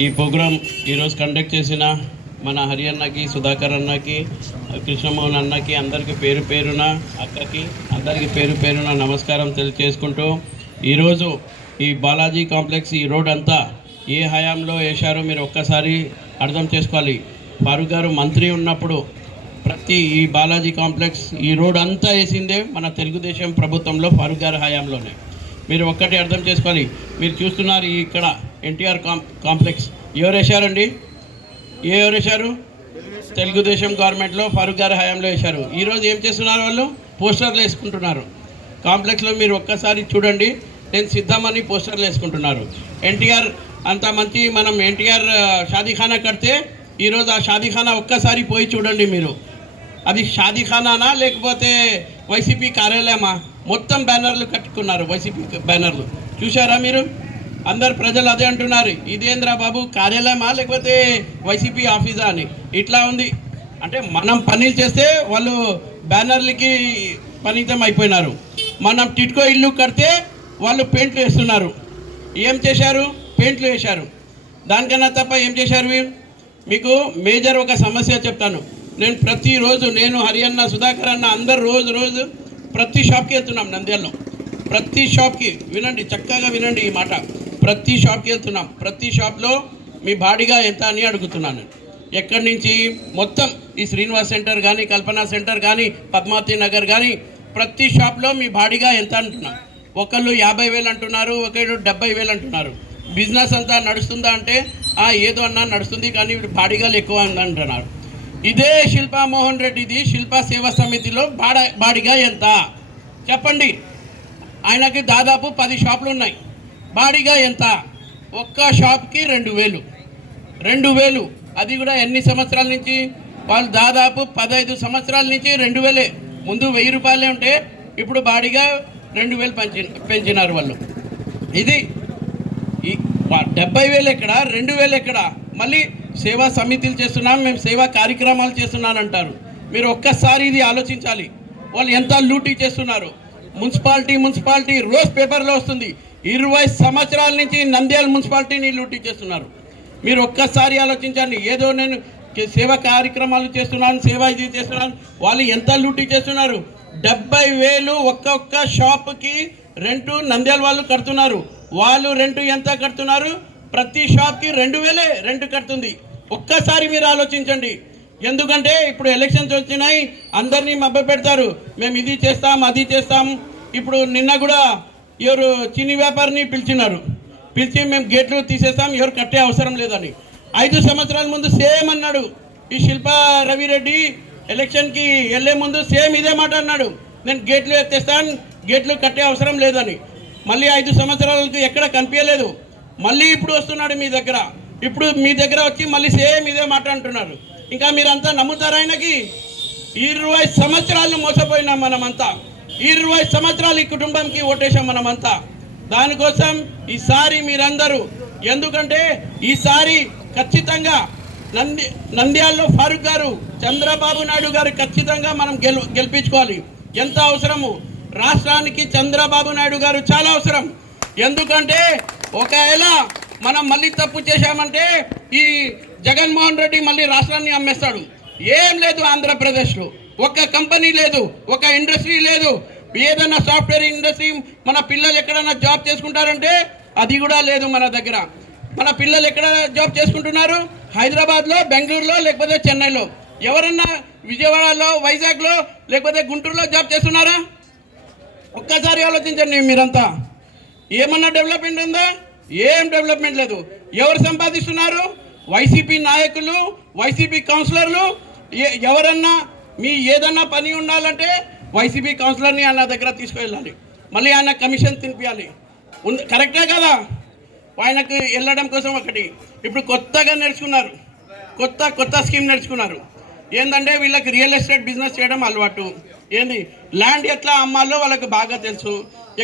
ఈ ప్రోగ్రాం ఈరోజు కండక్ట్ చేసిన మన హరి అన్నకి, సుధాకర్ అన్నకి, కృష్ణమోహన్ అన్నకి, అందరికీ పేరు పేరున, అక్కకి అందరికీ పేరు పేరున నమస్కారం తెలియజేసుకుంటూ, ఈరోజు ఈ బాలాజీ కాంప్లెక్స్ ఈ రోడ్ అంతా ఏ హయాంలో వేశారో మీరు ఒక్కసారి అర్థం చేసుకోవాలి. ఫారూక్ గారు మంత్రి ఉన్నప్పుడు ప్రతి ఈ బాలాజీ కాంప్లెక్స్ ఈ రోడ్ అంతా వేసిందే మన తెలుగుదేశం ప్రభుత్వంలో ఫారూక్ గారి హయాంలోనే. మీరు ఒక్కటి అర్థం చేసుకోవాలి. మీరు చూస్తున్నారు ఇక్కడ ఎన్టీఆర్ కాంప్లెక్స్ ఎవరు వేశారండి? ఎవరు వేశారు? తెలుగుదేశం గవర్నమెంట్లో ఫారూక్ గారి హయాంలో వేశారు. ఈరోజు ఏం చేస్తున్నారు? వాళ్ళు పోస్టర్లు వేసుకుంటున్నారు. కాంప్లెక్స్లో మీరు ఒక్కసారి చూడండి, నేను సిద్ధమని పోస్టర్లు వేసుకుంటున్నారు. ఎన్టీఆర్ అంత మంచి మనం ఎన్టీఆర్ షాదీఖానా కడితే ఈరోజు ఆ షాదీఖానా ఒక్కసారి పోయి చూడండి మీరు. అది షాదీఖానానా లేకపోతే వైసీపీ కార్యాలయమా? మొత్తం బ్యానర్లు కట్టుకున్నారు, వైసీపీ బ్యానర్లు. చూశారా మీరు? అందరు ప్రజలు అదే అంటున్నారు, ఇదేంద్రా బాబు కార్యాలయమా లేకపోతే వైసీపీ ఆఫీసా అని. ఇట్లా ఉంది. అంటే మనం పనులు చేస్తే వాళ్ళు బ్యానర్లకి పనితం అయిపోయినారు. మనం టిట్కో ఇల్లు కడితే వాళ్ళు పెయింట్లు వేస్తున్నారు. ఏం చేశారు? పెయింట్లు వేశారు. దానికన్నా తప్ప ఏం చేశారు? మీకు మేజర్ ఒక సమస్య చెప్తాను. నేను ప్రతిరోజు హరి అన్న, సుధాకర్ అన్న అందరు రోజు ప్రతి షాప్కి వెళ్తున్నాం. నంద్యాలలో ప్రతి షాప్కి, వినండి చక్కగా వినండి ఈ మాట, ప్రతి షాప్కి వెళ్తున్నాం. ప్రతి షాప్లో మీ బాడీగా ఎంత అని అడుగుతున్నాను. ఎక్కడి నుంచి? మొత్తం ఈ శ్రీనివాస్ సెంటర్ కానీ, కల్పన సెంటర్ కానీ, పద్మావతి నగర్ కానీ ప్రతి షాప్లో మీ బాడీగా ఎంత అంటున్నాం. ఒకళ్ళు 50,000 అంటున్నారు, ఒకళ్ళు 70,000 అంటున్నారు. బిజినెస్ అంతా నడుస్తుందా అంటే ఏదో అన్నా నడుస్తుంది, కానీ బాడీగాలు ఎక్కువ అంటున్నారు. ఇదే శిల్పా మోహన్ రెడ్డిది శిల్పా సేవా సమితిలో బాడిగా ఎంత చెప్పండి? ఆయనకి దాదాపు 10 షాపులు ఉన్నాయి. బాడిగా ఎంత? ఒక్క షాప్కి 2,000. అది కూడా ఎన్ని సంవత్సరాల నుంచి? వాళ్ళు దాదాపు 15 సంవత్సరాల నుంచి 2,000. ముందు 1,000 రూపాయలే ఉంటే ఇప్పుడు బాడిగా 2,000 పెంచినారు వాళ్ళు. ఇది 70,000 ఎక్కడ, 2,000 ఎక్కడ? మళ్ళీ సేవా సమితిలు చేస్తున్నాం, మేము సేవా కార్యక్రమాలు చేస్తున్నానంటారు. మీరు ఒక్కసారి ఇది ఆలోచించాలి. వాళ్ళు ఎంత లూటీ చేస్తున్నారు. మున్సిపాలిటీ రోజు పేపర్లో వస్తుంది, 20 సంవత్సరాల నుంచి నంద్యాల మున్సిపాలిటీని లూటీ చేస్తున్నారు. మీరు ఒక్కసారి ఆలోచించండి. ఏదో నేను సేవా కార్యక్రమాలు చేస్తున్నాను, సేవా ఇది చేస్తున్నాను, వాళ్ళు ఎంత లూటీ చేస్తున్నారు. 70,000 ఒక్కొక్క షాప్కి రెంటు నంద్యాల వాళ్ళు కడుతున్నారు. వాళ్ళు రెంటు ఎంత కడుతున్నారు? ప్రతి షాప్కి 2,000 రెంట్ కడుతుంది. ఒక్కసారి మీరు ఆలోచించండి. ఎందుకంటే ఇప్పుడు ఎలక్షన్స్ వచ్చినాయి, అందరినీ మభ్య పెడతారు, మేము ఇది చేస్తాం అది చేస్తాం. ఇప్పుడు నిన్న కూడా ఎవరు చిన్ని వ్యాపారిని పిలిచి మేము గేట్లు తీసేస్తాం, ఎవరు కట్టే అవసరం లేదని. 5 సంవత్సరాల ముందు సేమ్ అన్నాడు ఈ శిల్పా రవిరెడ్డి. ఎలక్షన్కి వెళ్ళే ముందు సేమ్ ఇదే మాట అన్నాడు, నేను గేట్లు ఎత్తేస్తాను, గేట్లు కట్టే అవసరం లేదని. మళ్ళీ 5 సంవత్సరాలకు ఎక్కడ కనిపించలేదు. మళ్ళీ ఇప్పుడు వస్తున్నాడు మీ దగ్గర. ఇప్పుడు మీ దగ్గర వచ్చి మళ్ళీ సేమ్ ఇదే మాట అంటున్నారు. ఇంకా మీరంతా నమ్ముతారా ఆయనకి? 20 సంవత్సరాలు మోసపోయినాం మనమంతా. 20 సంవత్సరాలు ఈ కుటుంబంకి ఓటేసాం మనమంతా. దానికోసం ఈసారి మీరందరూ, ఎందుకంటే ఈసారి ఖచ్చితంగా నంద్యాలలో ఫారూక్ గారు, చంద్రబాబు నాయుడు గారు ఖచ్చితంగా మనం గెలిపించుకోవాలి. ఎంత అవసరము రాష్ట్రానికి చంద్రబాబు నాయుడు గారు చాలా అవసరం. ఎందుకంటే ఒకవేళ మనం మళ్ళీ తప్పు చేశామంటే ఈ జగన్మోహన్ రెడ్డి మళ్ళీ రాష్ట్రాన్ని అమ్మేస్తాడు. ఏం లేదు ఆంధ్రప్రదేశ్లో, ఒక కంపెనీ లేదు, ఒక ఇండస్ట్రీ లేదు. ఏదైనా సాఫ్ట్వేర్ ఇండస్ట్రీ, మన పిల్లలు ఎక్కడైనా జాబ్ చేసుకుంటారంటే అది కూడా లేదు మన దగ్గర. మన పిల్లలు ఎక్కడ జాబ్ చేసుకుంటున్నారు? హైదరాబాద్లో, బెంగళూరులో, లేకపోతే చెన్నైలో. ఎవరన్నా విజయవాడలో, వైజాగ్లో, లేకపోతే గుంటూరులో జాబ్ చేస్తున్నారా? ఒక్కసారి ఆలోచించండి మీరంతా. ఏమన్నా డెవలప్మెంట్ ఉందా? ఏం డెవలప్మెంట్ లేదు. ఎవరు సంపాదిస్తున్నారు? వైసీపీ నాయకులు, వైసీపీ కౌన్సిలర్లు. ఎవరన్నా మీ ఏదన్నా పని ఉండాలంటే వైసీపీ కౌన్సిలర్ని ఆయన దగ్గర తీసుకువెళ్ళాలి, మళ్ళీ ఆయన కమిషన్ తినిపించాలి. కరెక్టే కదా? ఆయనకు వెళ్ళడం కోసం ఒకటి. ఇప్పుడు కొత్తగా నేర్చుకున్నారు, కొత్త స్కీమ్ నేర్చుకున్నారు. ఏంటంటే వీళ్ళకి రియల్ ఎస్టేట్ బిజినెస్ చేయడం అలవాటు. ఏంది ల్యాండ్ ఎట్లా అమ్మాలో వాళ్ళకి బాగా తెలుసు.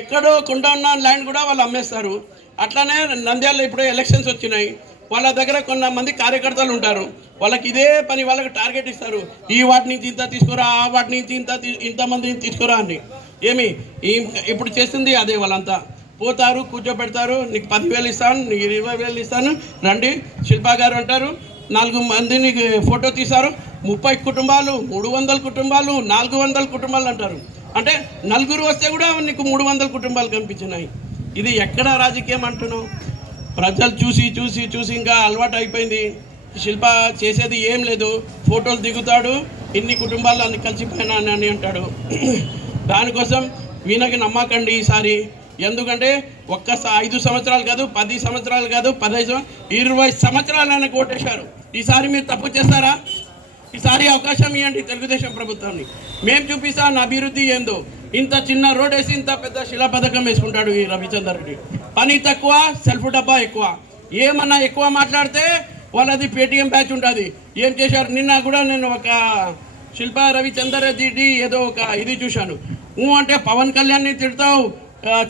ఎక్కడో కొండ ఉన్న ల్యాండ్ కూడా వాళ్ళు అమ్మేస్తారు. అట్లానే నంద్యాలలో ఇప్పుడు ఎలక్షన్స్ వచ్చినాయి, వాళ్ళ దగ్గర కొంతమంది కార్యకర్తలు ఉంటారు. వాళ్ళకి ఇదే పని, వాళ్ళకి టార్గెట్ ఇస్తారు, ఈ వాటి నుంచి ఇంత తీసుకురా, ఆ వాటి నుంచి ఇంతమందిని తీసుకురా అని. ఇప్పుడు చేస్తుంది అదే వాళ్ళంతా. పోతారు, కూర్చోబెడతారు, నీకు 10,000 ఇస్తాను, నీకు 20,000 ఇస్తాను, రండి శిల్పా గారు అంటారు. 4 మందిని ఫోటో తీశారు, 30 కుటుంబాలు, 300 కుటుంబాలు, 400 కుటుంబాలు అంటారు. అంటే నలుగురు వస్తే కూడా నీకు 300 కుటుంబాలు కనిపించినాయి. ఇది ఎక్కడ రాజకీయం అంటున్నావు? ప్రజలు చూసి చూసి చూసి ఇంకా అలవాటు అయిపోయింది. శిల్ప చేసేది ఏం లేదు, ఫోటోలు దిగుతాడు, ఇన్ని కుటుంబాలు అన్ని కలిసిపోయినా అని అంటాడు. దానికోసం వీళ్ళకి నమ్మకండి ఈసారి. ఎందుకంటే 5 సంవత్సరాలు కాదు, 10 సంవత్సరాలు కాదు, 20 సంవత్సరాలు ఆయన ఓటేశారు. ఈసారి మీరు తప్పు చేస్తారా? ఈసారి అవకాశం ఇవ్వండి తెలుగుదేశం ప్రభుత్వాన్ని. మేము చూపిస్తాను అభివృద్ధి ఏందో. ఇంత చిన్న రోడ్ వేసి ఇంత పెద్ద శిలా పథకం వేసుకుంటాడు ఈ రవిచంద్ర రెడ్డి. పని తక్కువ, సెల్ఫ్ డబ్బా ఎక్కువ. ఏమన్నా ఎక్కువ మాట్లాడితే వాళ్ళది పేటీఎం బ్యాచ్ ఉంటుంది. ఏం చేశారు? నిన్న కూడా నేను ఒక శిల్పా రవిచంద్ర రెడ్డి ఏదో ఒక ఇది చూశాను. అంటే పవన్ కళ్యాణ్ని తిడతావు,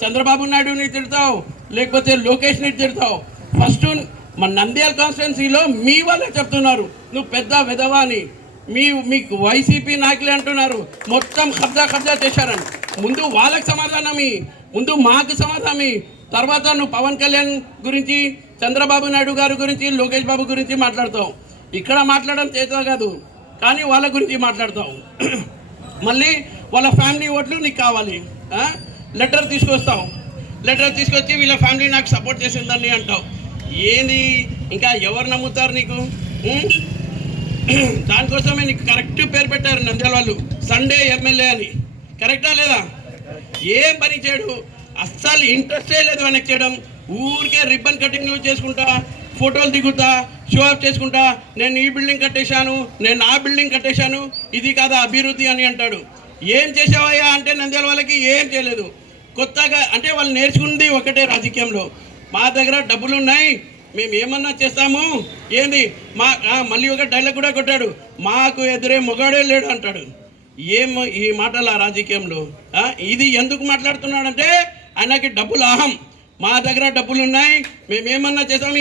చంద్రబాబు నాయుడుని తిడతావు, లేకపోతే లోకేష్ని తిడతావు. ఫస్ట్ మన నంద్యాల కాన్స్టిట్యున్సీలో మీ వాళ్ళే చెప్తున్నారు నువ్వు పెద్ద విధవా అని. మీకు వైసీపీ నాయకులే అంటున్నారు మొత్తం కబ్జా చేశారని. ముందు వాళ్ళకి సమాధానమి, ముందు మాకు సమాధానమి. తర్వాత నువ్వు పవన్ కళ్యాణ్ గురించి, చంద్రబాబు నాయుడు గారి గురించి, లోకేష్ బాబు గురించి మాట్లాడతావు. ఇక్కడ మాట్లాడడం చేత కాదు, కానీ వాళ్ళ గురించి మాట్లాడతావు. మళ్ళీ వాళ్ళ ఫ్యామిలీ ఓట్లు నీకు కావాలి. లెటర్ తీసుకొస్తావు, లెటర్ తీసుకొచ్చి వీళ్ళ ఫ్యామిలీ నాకు సపోర్ట్ చేసిందని అంటావు. ఏంది? ఇంకా ఎవరు నమ్ముతారు నీకు? దానికోసమే నీకు కరెక్ట్ పేరు పెట్టారు నంద్యాల వాళ్ళు, సండే ఎమ్మెల్యే అని. కరెక్టా లేదా? ఏం పని చేయడు, అస్సలు ఇంట్రెస్టే లేదు వెనక్కి చేయడం. ఊరికే రిబ్బన్ కటింగ్లు చేసుకుంటా, ఫోటోలు దిగుతా, షో ఆఫ్ చేసుకుంటా, నేను ఈ బిల్డింగ్ కట్టేశాను, నేను ఆ బిల్డింగ్ కట్టేశాను, ఇది కాదా అభివృద్ధి అని అంటాడు. ఏం చేసావయ్యా అంటే నంద్యాల వాళ్ళకి ఏం చేయలేదు. కొత్తగా అంటే వాళ్ళు నేర్చుకుంది ఒకటే రాజకీయంలో, మా దగ్గర డబ్బులు ఉన్నాయి, మేము ఏమన్నా చేస్తాము. ఏంది మళ్ళీ ఒక డైలాగ్ కూడా కొట్టాడు, మాకు ఎదురే మొగాడే లేడు అంటాడు. ఏం ఈ మాటలు ఆ రాజకీయంలో? ఇది ఎందుకు మాట్లాడుతున్నాడంటే ఆయనకి డబ్బులు అహం. మా దగ్గర డబ్బులు ఉన్నాయి, మేము ఏమన్నా చేస్తాము.